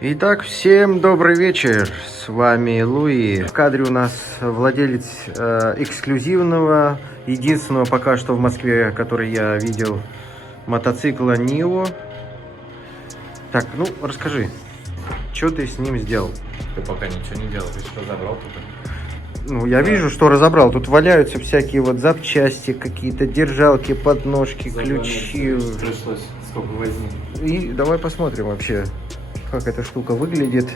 Итак, всем добрый вечер, с вами Луи. В кадре у нас владелец эксклюзивного, единственного пока что в Москве, который я видел, мотоцикла Нио. Так, ну расскажи, что ты с ним сделал? Ты пока ничего не делал, ты что забрал тут? Ну, я вижу, что разобрал. Тут валяются всякие вот запчасти, какие-то держалки, подножки, ключи. Пришлось сколько возни. И давай посмотрим вообще, как эта штука выглядит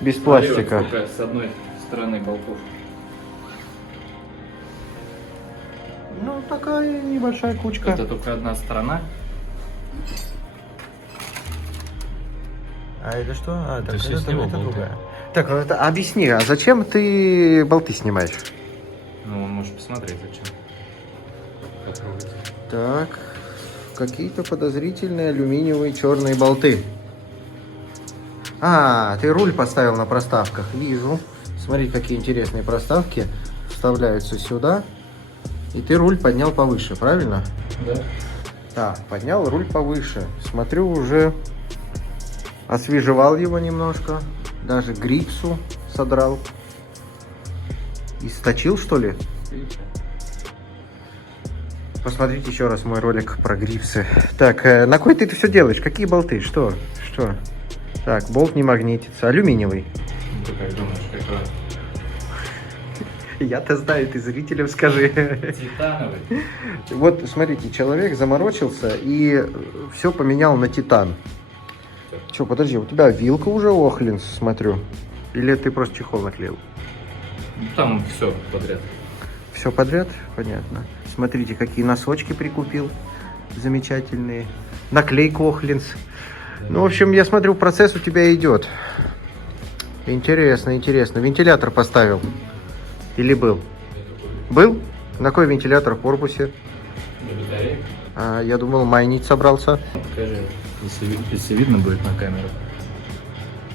без пластика. Смотри, вот с одной стороны болтов. Ну, такая небольшая кучка. Это только одна сторона. А это что? А, Это так, все с него болты. другая. Так, ну это объясни, а зачем ты болты снимаешь? Ну, он может посмотреть, зачем. Попробуйте. Так, какие-то подозрительные алюминиевые черные болты. А, ты руль поставил на проставках, вижу. Смотри, какие интересные проставки вставляются сюда. И ты руль поднял повыше, правильно? Да. Так, поднял руль повыше. Смотрю, уже освежевал его немножко. Даже грипсу содрал. Источил, что ли? Посмотрите еще раз мой ролик про грипсы. Так, на кой ты это все делаешь? Какие болты? Что? Что? Так, болт не магнитится. Алюминиевый. Ну, ты как думаешь, какой? Я-то знаю, ты зрителям скажи. Титановый. Вот, смотрите, человек заморочился и все поменял на титан. Че, подожди, у тебя вилка уже Охлинс, смотрю. Или ты просто чехол наклеил? Ну, там все подряд. Все подряд? Понятно. Смотрите, какие носочки прикупил. Замечательные. Наклейку Охлинс. Ну, в общем, я смотрю, процесс у тебя идет. Интересно, интересно. Вентилятор поставил? Или был? Был? На кой вентилятор в корпусе? На батарее. А, я думал, майнить собрался. Покажи, если видно будет на камеру.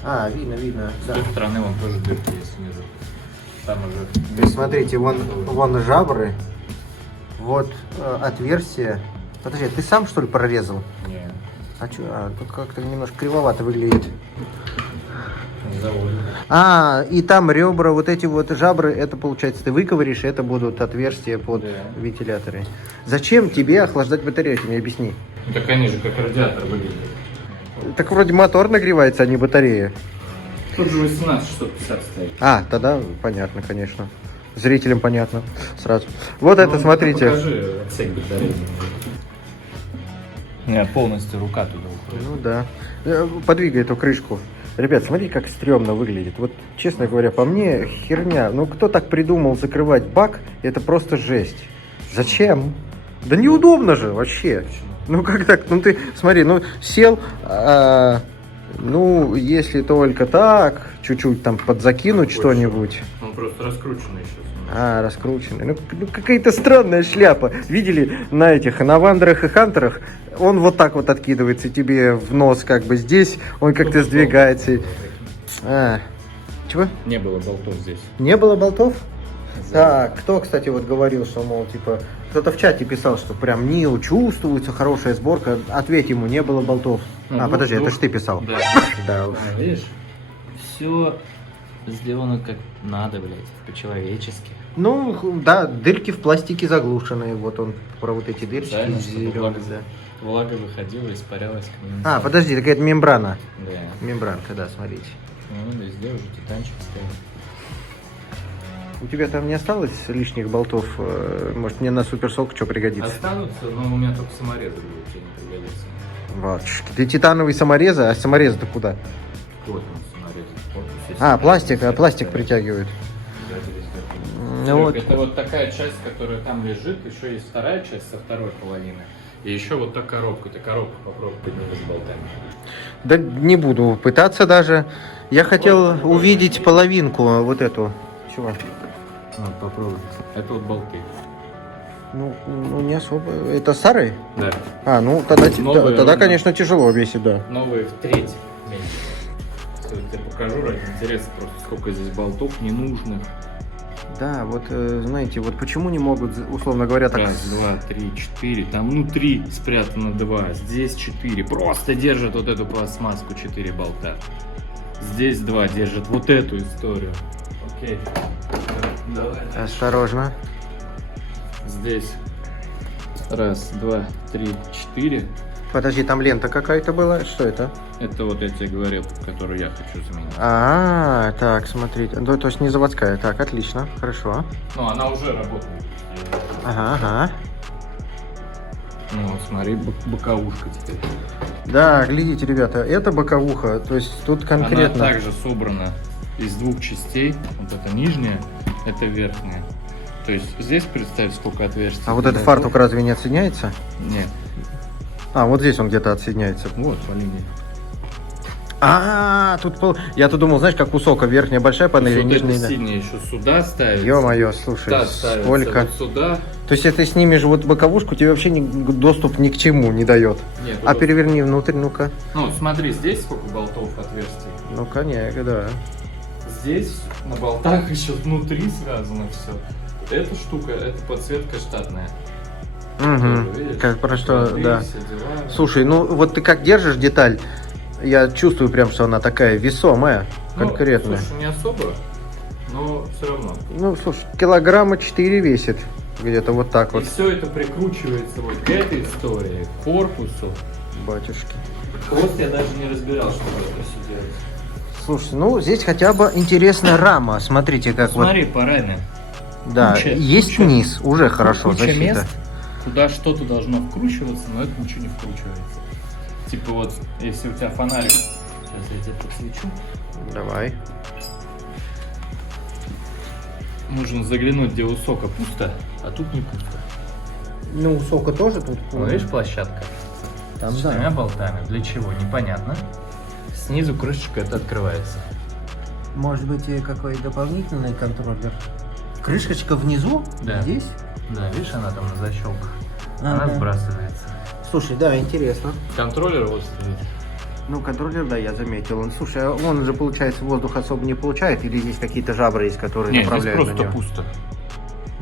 А, видно, видно. С той стороны вон тоже дырки есть снизу. Там уже... Смотрите, вон жабры. Вот отверстие. Подожди, ты сам что ли прорезал? Не, А что? А, тут как-то немножко кривовато выглядит. заводит. А, и там ребра, вот эти вот жабры, это получается ты выковыришь, это будут отверстия под вентиляторы. Зачем тебе охлаждать батарею, ты мне объясни. Ну, так они же как радиатор выглядят. Так вроде мотор нагревается, а не батарея. Тут же 18650 стоит. А, тогда понятно, конечно. Зрителям понятно сразу. Вот это, смотрите. Покажи отсек батареи. Нет, полностью рука туда уходит. Ну да. Подвигай эту крышку. Ребят, смотри, как стрёмно выглядит. Вот, честно говоря, по мне херня. Ну, кто так придумал закрывать бак, это просто жесть. Зачем? Да неудобно же вообще. Ну, как так? Ну, ты, смотри, ну, сел, ну, если только так, чуть-чуть там подзакинуть что-нибудь. Он просто раскрученный сейчас. А, раскрученный. Ну, какая-то странная шляпа. Видели на этих, на Вандерах и Хантерах? Он вот так вот откидывается тебе в нос, как бы здесь. Он как-то сдвигается. А, чего? Не было болтов здесь. Не было болтов? А, кто, кстати, вот говорил, что, мол, типа, кто-то в чате писал, что прям Нио чувствуется, хорошая сборка. Ответь ему, не было болтов. Ну, Подожди, это ж ты писал. Да. Да уж. Видишь? Все сделано как надо, блядь, по-человечески. Ну, да, дырки в пластике заглушенные. Вот он про вот эти дырочки Специально, чтобы зеленые, да. Влага выходила, испарялась. А, подожди, такая это мембрана. Да. Мембранка, да, смотрите. Ну, везде уже титанчик стоит. У тебя там не осталось лишних болтов? Может, мне на суперсок что пригодится? Останутся, но у меня только саморезы будут, тебе не пригодится. Вот. Ты титановый саморезы, а саморезы-то куда? Вот он саморез. Вот здесь А, пластик, саморез. пластик притягивает. Да, это везде. Ну Серег, вот. это вот такая часть, которая там лежит, еще есть вторая часть со второй половины. И еще вот та коробка. Ты коробку попробуй подними с болтами. Да не буду пытаться даже. Я хотел увидеть половинку, вот эту. Чего? Вот, попробуй. Это вот болты. Ну, не особо. Это старый? Да. А, ну тогда, Новые, тогда ровно. конечно, тяжело весит, да. Новые в треть меньше. Я тебе покажу ради интереса просто, сколько здесь болтов ненужных. Да, вот, знаете, вот почему не могут, условно говоря, так... Раз, два, три, четыре. Там внутри спрятано два, здесь 4. Просто держат вот эту пластмасску 4 болта. Здесь 2 держит вот эту историю. Окей. Давай. Осторожно. Здесь 1, 2, 3, 4. Подожди, там лента какая-то была? Что это? Это вот я тебе говорил, которую я хочу заменить. А, так, смотрите. Ну, то есть не заводская. Так, отлично, хорошо. Ну, она уже работает. Ага, ага. Ну, вот смотри, боковушка теперь. Да, глядите, ребята, это боковуха. То есть тут конкретно... Она также собрана из 2 частей. Вот это нижняя, это верхняя. То есть здесь представь, сколько отверстий. А вот этот фартук разве не отсоединяется? Нет. А, вот здесь он где-то отсоединяется. Вот по линии. Тут я-то думал, знаешь, как у сока, верхняя большая панель, Вот нижняя... это синяя еще сюда ставится. Ё-моё, слушай, Да, ставится сколько... вот сюда. То есть, если снимешь вот боковушку, тебе вообще доступ ни к чему не дает. Нет, А переверни внутрь, ну-ка. Ну, смотри, здесь сколько болтов отверстий. Ну, конечно, да. Здесь на болтах еще внутри связано все. Эта штука, это подсветка штатная. Угу. Видишь? Как про что, Воды, да. все дела. Слушай, ну вот ты как держишь деталь, я чувствую прям, что она такая весомая, Ну, конкретная. слушай, не особо, но все равно. Ну, слушай, килограмма 4 весит. Где-то вот так И вот. все это прикручивается вот к этой истории, к корпусу. Батюшки. Хвост я даже не разбирал, что это все делать. Слушай, ну здесь хотя бы интересная рама. Смотрите, как Смотри, по раме. вот. Да, куча- есть куча- низ, уже хорошо, Куча защита. мест, куда что-то должно вкручиваться, но это ничего не вкручивается. Типа вот, если у тебя фонарик, сейчас я тебе подсвечу, Давай. нужно заглянуть, где у сока пусто, а тут не пусто. Ну, у сока тоже тут. Вот видишь площадка? Там, С да. 4 болтами. Для чего? Непонятно. Снизу крышечка это открывается. Может быть, и какой дополнительный контроллер? Крышечка внизу? Да. Здесь? Да, видишь, она там на защелках. Ага. Она сбрасывается. Слушай, да, интересно. Контроллер вот стоит. Ну, контроллер, да, я заметил. Он, слушай, а он же, получается, воздух особо не получает? Или здесь какие-то жабры есть, которые Нет, здесь направляют на просто него? пусто.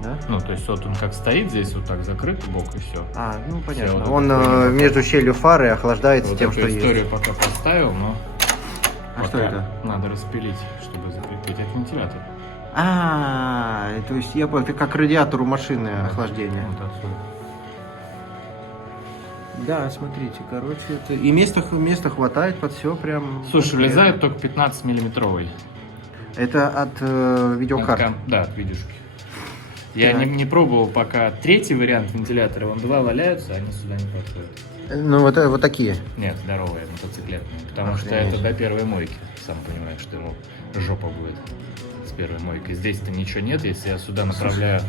Да? Ну, то есть вот он как стоит здесь, вот так закрыт бок и все. А, ну, понятно. Всё, Он вот между щелью фары охлаждается Вот тем, эту что историю есть. пока поставил, но А пока что это? надо распилить, чтобы закрепить от вентилятора. То есть я понял, это как радиатор у машины охлаждения. Вот отсюда. Да, смотрите, короче, это... И места хватает под все прям... Слушай, конкретно. влезает только 15-миллиметровый. Это от видеокарты. Да, от видюшки. Я Так. не пробовал пока третий вариант вентилятора, вон 2 валяются, они сюда не подходят. Ну, вот такие. Нет, здоровые, мотоциклетные. Потому что Охренеть. это до первой мойки. Сам понимаешь, что ему жопа будет с первой мойкой. Здесь-то ничего нет. Если я сюда направляю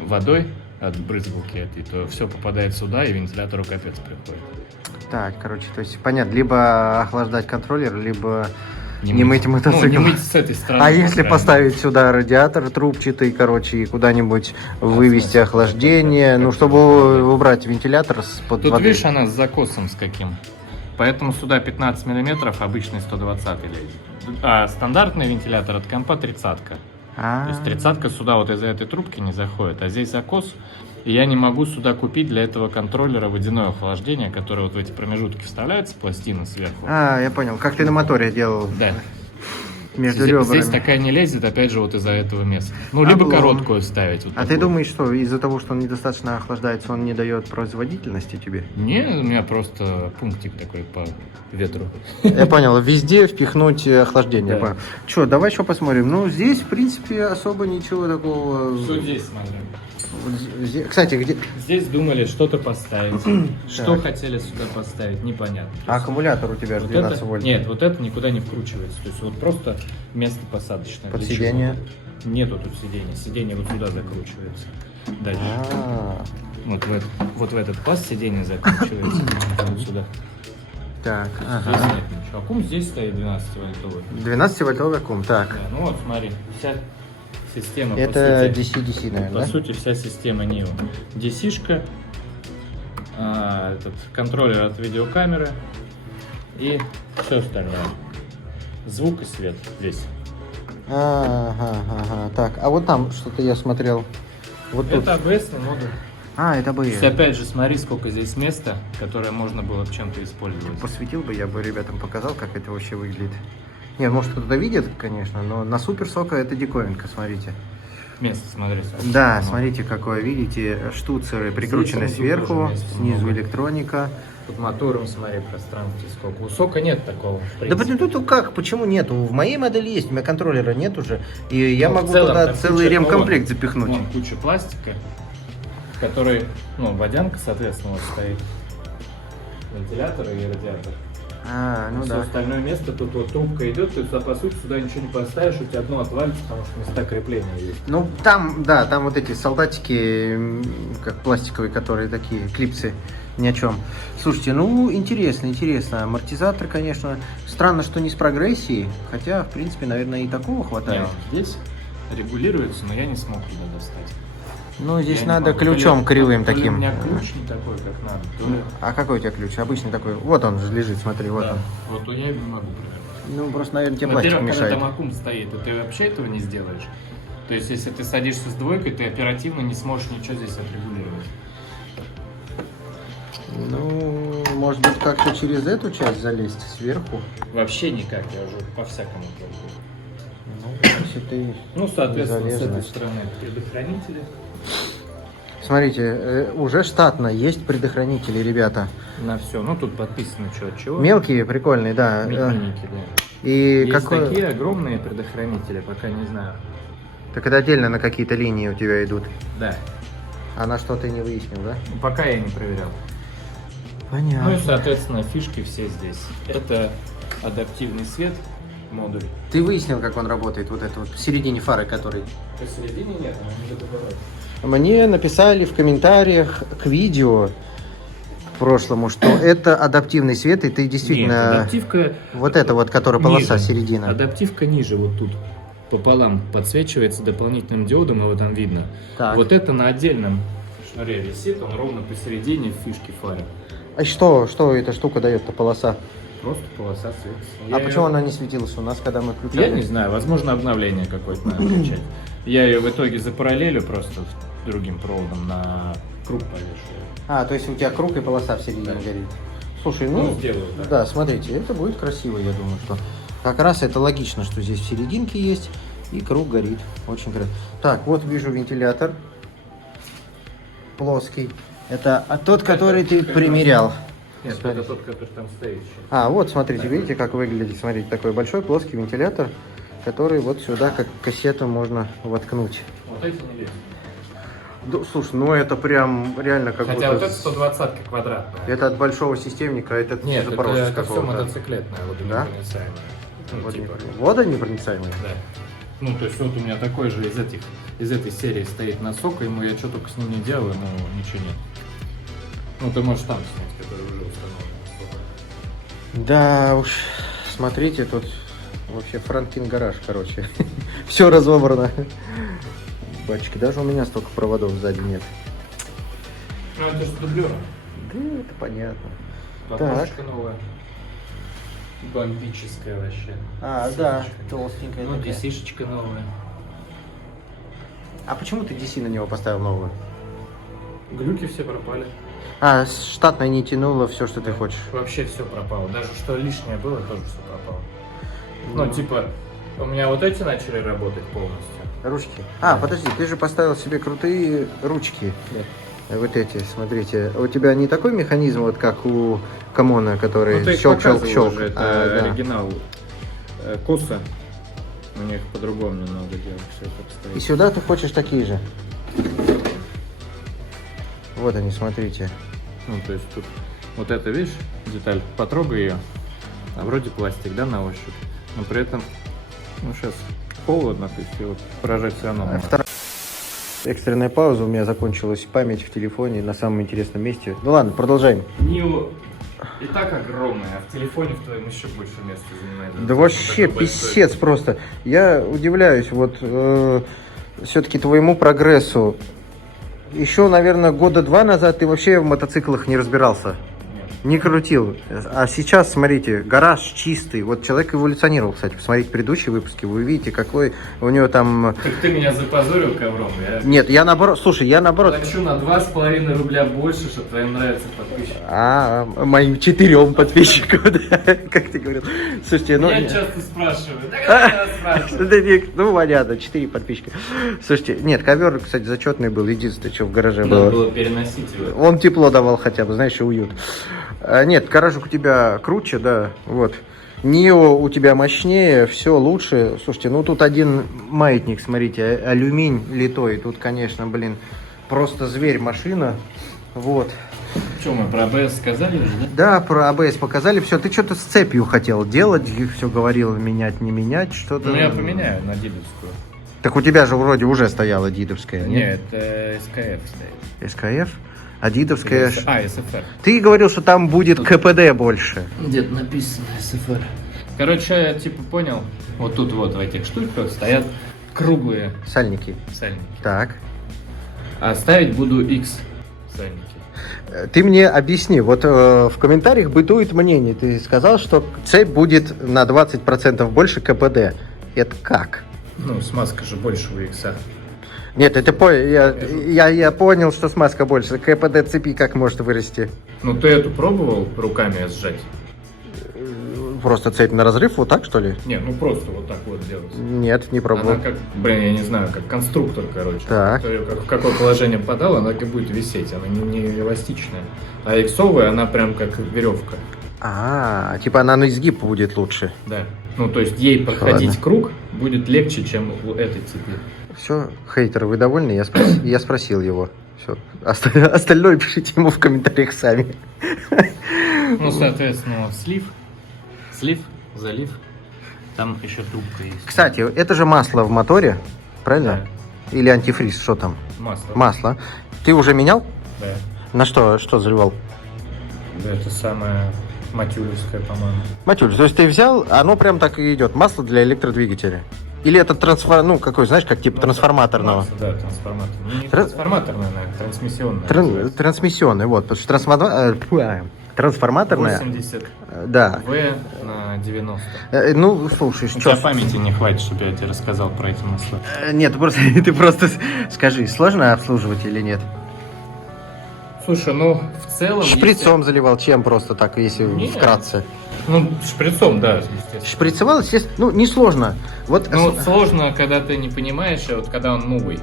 водой от брызгалки этой, то все попадает сюда, и вентилятору капец приходит. Так, короче, то есть, понятно, либо охлаждать контроллер, либо не мыть мотоцикл. Ну, не мыть с этой стороны. А по если крайней поставить сюда радиатор трубчатый, короче, и куда-нибудь вывести смысл? охлаждение, ну, чтобы убрать вентилятор с-под Тут, воды. видишь, она с закосом с каким. Поэтому сюда 15 миллиметров, обычный 120 лезет. А стандартный вентилятор от компа 30-ка. То есть 30-ка сюда вот из-за этой трубки не заходит. А здесь закос, и я не могу сюда купить для этого контроллера водяное охлаждение, которое вот в эти промежутки вставляется, пластина сверху. Я понял, как ты на моторе делал Да. между Здесь, ребрами. здесь такая не лезет, опять же, вот из-за этого места. Ну, либо Облом. короткую ставить. Вот А ты такую. думаешь, что из-за того, что он недостаточно охлаждается, он не дает производительности тебе? Не, у меня просто пунктик такой по ветру. Я понял, везде впихнуть охлаждение. Да. Че, давай еще посмотрим. Ну, здесь, в принципе, особо ничего такого... Что здесь смотрим? Кстати, где... Здесь думали что-то поставить. Что Так. хотели сюда поставить, непонятно. А аккумулятор у тебя же Вот 12 это, вольт. нет, вот это никуда не вкручивается. То есть вот просто место посадочное. Под Для сиденье? чего? Нету тут сиденья. Сиденье вот сюда закручивается. Дальше. А, Вот в этот паз сиденье закручивается. Вот сюда. Так, Здесь ага. нет ничего. Аккум здесь стоит 12-вольтовый. 12-вольтовый аккум, так. Да, ну вот смотри, вся система Это по сути, DC, наверное, по да? сути вся система NIO. DC-шка, этот контроллер от видеокамеры и все остальное. Звук и свет здесь. Ага. Так, а вот там что-то я смотрел. Вот тут. Это ABS модуль. Это бы То есть, опять же, смотри, сколько здесь места, которое можно было бы чем-то использовать. посветил бы, я бы ребятам показал, как это вообще выглядит. Нет, может кто-то видит, конечно, но на Супер Сока это диковинка, смотрите. Место, смотри. Да, смотрите, какое, видите, штуцеры прикручены Здесь сверху, места снизу много. электроника. Тут мотором, смотри, пространстве сколько. У Сока нет такого, в Да принципе. тут как, почему нету? В моей модели есть, у меня контроллера нет уже, и я Ну, в могу целом, туда там целый куча ремкомплект новых. запихнуть. Вон куча пластика, в которой, ну, водянка, соответственно, вот стоит. Вентилятор и радиатор. Ну Все да. остальное место, тут вот трубка идет, ты сюда, по сути, сюда ничего не поставишь, у тебя одно отвалится, потому что места крепления есть. Ну там, да, там вот эти солдатики, как пластиковые, которые такие, клипсы, ни о чем. Слушайте, ну интересно, интересно. Амортизатор, конечно, странно, что не с прогрессией, хотя, в принципе, наверное, и такого хватает. Нет, здесь регулируется, но я не смог туда достать. Ну, здесь Я не надо могу. ключом То ли- кривым то ли таким. у меня ключ не такой, как надо, то ли... А какой у тебя ключ? Обычный такой. Вот он же лежит, смотри, вот Да, он. вот я не могу проверить. Ну, просто, наверное, тебе пластик Во-первых, когда мешает. там аккум стоит, и ты вообще этого не сделаешь. То есть, если ты садишься с двойкой, ты оперативно не сможешь ничего здесь отрегулировать. Ну, может быть, как-то через эту часть залезть сверху. Вообще никак, я уже по-всякому пробую. Ну, если ты... Ну, соответственно, Не с залезешь. этой стороны предохранители. Смотрите, уже штатно есть предохранители, ребята. На все. Ну, тут подписано, что от чего. Мелкие, прикольные, да. Мини-миники, да. И Есть какой... такие огромные предохранители, пока не знаю. Так это отдельно на какие-то линии у тебя идут. Да. А на что ты не выяснил, да? Ну, пока я не проверял. Понятно. Ну и, соответственно, фишки все здесь. Это адаптивный свет, модуль. Ты выяснил, как он работает, вот это вот в середине фары, который... Посередине нет, она не добавляет. Мне написали в комментариях к видео прошлому, что это адаптивный свет, и ты действительно... Нет, адаптивка... Вот это вот, которая полоса, ниже. середина. Адаптивка ниже, вот тут. Пополам подсвечивается дополнительным диодом, его там видно. Так. Вот это на отдельном шнуре висит, он ровно посередине в фишке фары. А что эта штука дает-то, полоса? Просто полоса светится. А почему она не светилась у нас, когда мы включали? Я не знаю, возможно, обновление какое-то надо включать. Я ее в итоге запараллелю просто другим проводом на круг повешу. То есть у тебя круг и полоса в середине Да. горит. Слушай, Ну, сделаю так. да, смотрите, это будет красиво, я думаю, что как раз это логично, что здесь в серединке есть и круг горит. Очень красиво. Так, вот вижу вентилятор плоский. Это тот, который ты примерял. Нет, Смотри. это тот, который там стоит еще. Вот, смотрите, видите, как выглядит, смотрите, такой большой плоский вентилятор, который вот сюда, как кассету, можно воткнуть. Вот эти не лезут. Да, слушай, ну это прям реально как Хотя будто... вот это 120 квадратная. Это от большого системника, а это Нет, Запорожец это все какого-то. мотоциклетное, вот Да? непроницаемое. Ну, Вот типа, водонепроницаемый? да. Ну, то есть вот у меня такой же из этой серии стоит носок, ему я что только с ним не делаю, но ничего нет. Ну, ты можешь там снять, который уже установлен. Да уж, смотрите, тут вообще Франкин гараж, короче. Все разобрано. Бачки, даже у меня столько проводов сзади нет. Ну, это же дублер. Да, это понятно. Подложка новая. Бомбическая вообще. Да, Сишечка. толстенькая Ну, такая. DC-шечка новая. А почему ты DC на него поставил новую? Глюки все пропали. Штатная не тянула все, что ты хочешь. Вообще все пропало. Даже что лишнее было, тоже все пропало. Ну, типа, у меня вот эти начали работать полностью. Ручки. Да. Подожди, ты же поставил себе крутые ручки. Да. Вот эти, смотрите. У тебя не такой механизм, вот как у Камона, который Ну, ты их щелк-щелк-щелк. показывал уже, это Да. оригинал Коса. У них по-другому немного делать все это И обстоит. сюда ты хочешь такие же. Вот они, смотрите. Ну, то есть тут вот эта, видишь, деталь, потрогай ее, а вроде пластик, да, на ощупь, но при этом, ну, сейчас холодно, то есть ее вот поражать все равно можно. Экстренная пауза, у меня закончилась память в телефоне на самом интересном месте. Ну ладно, продолжаем. Нио и так огромная, а в телефоне в твоем еще больше места занимает. Да вообще писец просто. Я удивляюсь, вот все-таки твоему прогрессу. Еще, наверное, года 2 назад ты вообще в мотоциклах не разбирался. Нет. Не крутил. А сейчас, смотрите, гараж чистый. Вот человек эволюционировал, кстати. Посмотрите предыдущие выпуски, вы увидите, какой у него там... Так ты меня запозорил ковром, Нет, я наоборот, слушай, я наоборот... Плачу на 2,5 рубля больше, что твоим нравится подписчик. Моим 4 подписчикам, да, как ты говорил. Слушайте, ну... Меня часто спрашивают. Да когда спрашивают? Ну, понятно, 4 подписчика. Слушайте, нет, ковер, кстати, зачетный был, единственное, что в гараже Надо было. было переносить его. Он тепло давал хотя бы, знаешь, и уют. Нет, гаражик у тебя круче, да, вот. Нио у тебя мощнее, все лучше. Слушайте, ну тут один маятник, смотрите, алюминь литой. Тут, конечно, блин, просто зверь машина. Вот. Что, мы про АБС сказали уже, да? Да, про АБС показали. Все, ты что-то с цепью хотел делать, все говорил, менять, не менять, что-то. Ну, я поменяю на дидовскую. Так у тебя же вроде уже стояла дидовская, нет? Нет, это СКФ стоит. СКФ? А дидовская... СФР. Ты говорил, что там будет КПД больше. Где-то написано СФР. Короче, я типа понял, вот тут вот в этих штучках стоят круглые Сальники. сальники. Так. А ставить буду X сальники. Ты мне объясни, вот в комментариях бытует мнение, ты сказал, что цепь будет на 20% больше КПД. Это как? Ну, смазка же больше у X. Нет, это я понял, что смазка больше. КПД цепи как может вырасти? Ну, ты эту пробовал руками сжать? Просто цепь на разрыв, вот так, что ли? Не, ну просто вот так вот делать. Нет, не пробовал. Она как, блин, я не знаю, как конструктор, короче. Так. Кто ее в какое положение подал, она как будет висеть, она не эластичная. А иксовая, она прям как веревка. Типа она на изгиб будет лучше. Да. Ну, то есть ей проходить Ладно. круг будет легче, чем у этой цепи. Все, хейтеры, вы довольны? Я спросил его. Все. Остальное пишите ему в комментариях сами. Ну, соответственно, слив, залив, там еще трубка есть. Кстати, это же масло в моторе, правильно? Да. Или антифриз, что там? Масло. Масло. Ты уже менял? Да. На что заливал? Да, это самое матюлевское, по-моему. Матюль, то есть ты взял, оно прям так и идет, масло для электродвигателя? Или это какой, знаешь, как типа трансформаторного? Масло, да, трансформаторное. Не трансформаторное, наверное, трансмиссионное. Трансмиссионный, вот, потому что трансформаторная. 80 Да. В на 90. Ну, слушай, У что... тебя памяти не хватит, чтобы я тебе рассказал про эти масла. Нет, ты просто скажи, сложно обслуживать или нет? Слушай, ну, в целом... Шприцом заливал, чем просто так, если Не. вкратце? Ну, шприцом, да, естественно. Шприцевал, естественно, ну, несложно. Вот, Ну, сложно, когда ты не понимаешь, а вот когда он новый.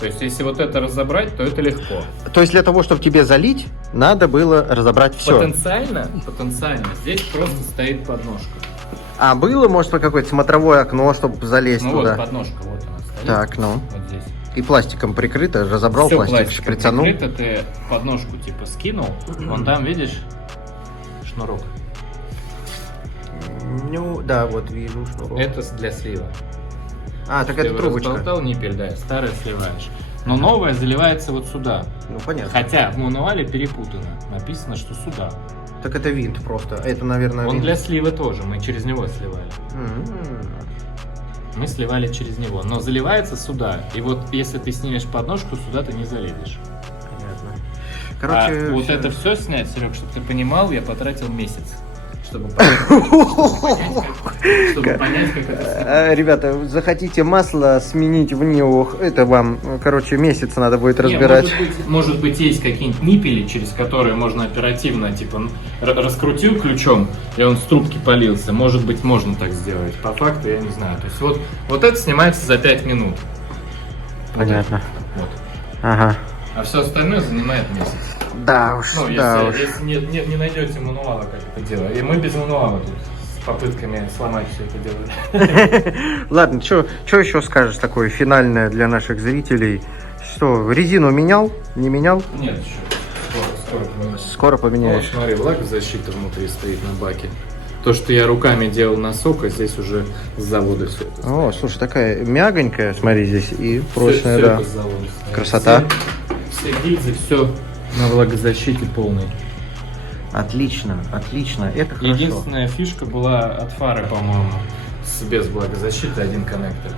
То есть, если вот это разобрать, то это легко. То есть, для того, чтобы тебе залить, надо было разобрать все. Потенциально, здесь просто стоит подножка. А было, может, какое-то смотровое окно, чтобы залезть Ну туда? вот подножка, вот она стоит. Так, ну. Вот здесь. И пластиком прикрыто, разобрал Всё пластик, пластиком шприцанул. прикрыто, ты подножку типа скинул, вон там, видишь, шнурок. Ну, да, вот вижу шнурок. Это для слива. Так Ты это его трубочка. разболтал, ниппель, да, старое сливаешь. Но новое заливается вот сюда. Ну, понятно. Хотя в мануале перепутано. Написано, что сюда. Так это винт просто. Это, наверное, Он винт. для слива тоже, мы через него сливали. Мы сливали через него, но заливается сюда. И вот если ты снимешь подножку, сюда ты не залезешь. Понятно. Короче, Вот всё. это все снять, Серег, чтобы ты понимал, я потратил месяц. Чтобы понять, как это. Ребята, захотите масло сменить в Нио, это вам, короче, месяц надо будет Не, разбирать. может быть, есть какие-нибудь ниппели, через которые можно оперативно, типа, раскрутил ключом, и он с трубки полился. Может быть, можно так сделать. По факту я не знаю. То есть вот это снимается за 5 минут. Понятно. Вот. Ага. А все остальное занимает месяц. Да уж, Ну, да уж. если не найдете мануала, как это делать. И мы без мануала тут с попытками сломать все это делали. Ладно, что еще скажешь такое финальное для наших зрителей? Что, резину менял? Не менял? Нет, еще. Скоро поменяю. Скоро поменяешь. Вот, смотри, влагозащита внутри стоит на баке. То, что я руками делал носок, а здесь уже с завода все это О, стоит. слушай, такая мягонькая, смотри, здесь и прочная, Всё да. это с завода стоит. Красота. Все гильзы, все на влагозащите полной. Отлично, отлично, это хорошо. Единственная фишка была от фары, по-моему, без влагозащиты один коннектор.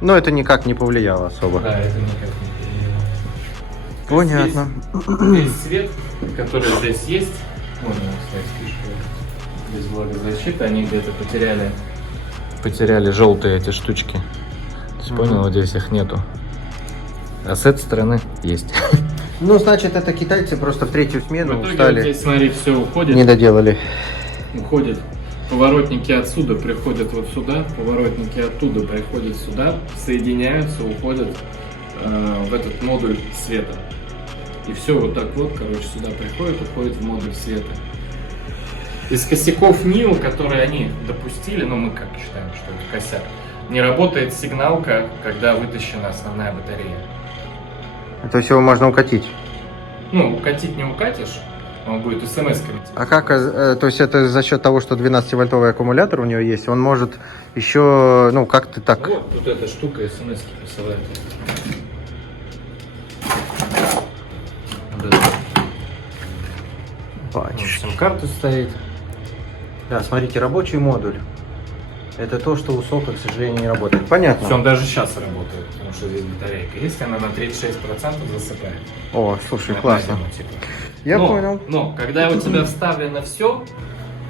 Но это никак не повлияло особо. Да, это никак не повлияло. Понятно. Весь свет, который здесь есть, Вот она, кстати, фишка. Без влагозащиты. Они где-то потеряли желтые эти штучки. То есть, понял, вот здесь их нету. А с этой стороны есть. Ну, значит, это китайцы просто в третью смену В итоге устали. вот здесь, смотри, все уходит. Не доделали. Уходят поворотники отсюда, приходят вот сюда, поворотники оттуда приходят сюда, соединяются, уходят в этот модуль света. И все вот так вот, короче, сюда приходит, уходит в модуль света. Из косяков НИО, которые они допустили, ну мы как считаем, что это косяк, не работает сигналка, когда вытащена основная батарея. То есть его можно укатить. Ну, укатить не укатишь, он будет смс-ками. А как, то есть это за счет того, что 12-вольтовый аккумулятор у него есть, он может еще, ну, как-то так... Вот, тут эта штука смс-ки посылает. Да. Батюшки. Сим-карта стоит. Да, смотрите, рабочий модуль. Это то, что у сока, к сожалению, не работает. Понятно. Он даже сейчас работает, потому что здесь батарейка есть, она на 36% засыпает. О, слушай, классно. Поэтому, типа. Я понял. Но когда у тебя вставлено все,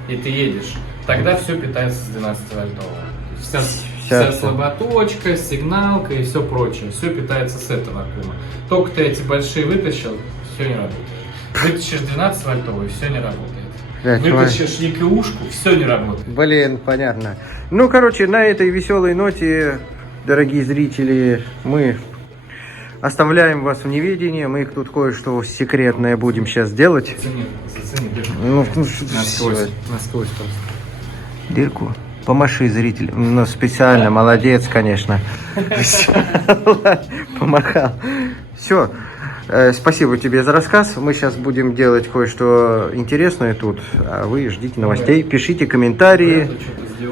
и ты едешь, тогда все питается с 12-вольтового. Вся слаботочка, сигналка и все прочее. Все питается с этого аккума. Только ты эти большие вытащил, все не работает. Вытащишь 12-вольтовый, все не работает. Вытащишь ЕКУшку, все не работает. Блин, понятно. Ну, короче, на этой веселой ноте, дорогие зрители, мы оставляем вас в неведении. Мы тут кое-что секретное будем сейчас делать. Зацени дырку. Ну, Насквозь просто. Дырку? Помаши, зритель. Ну, специально, молодец, конечно. Помахал. Все. Спасибо тебе за рассказ. Мы сейчас будем делать кое-что интересное тут. А вы ждите новостей. Пишите комментарии.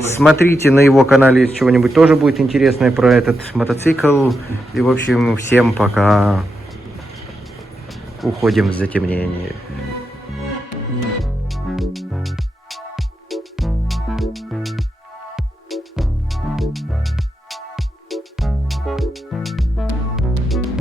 Смотрите на его канале, если чего-нибудь тоже будет интересное про этот мотоцикл. И, в общем, всем пока. Уходим в затемнение.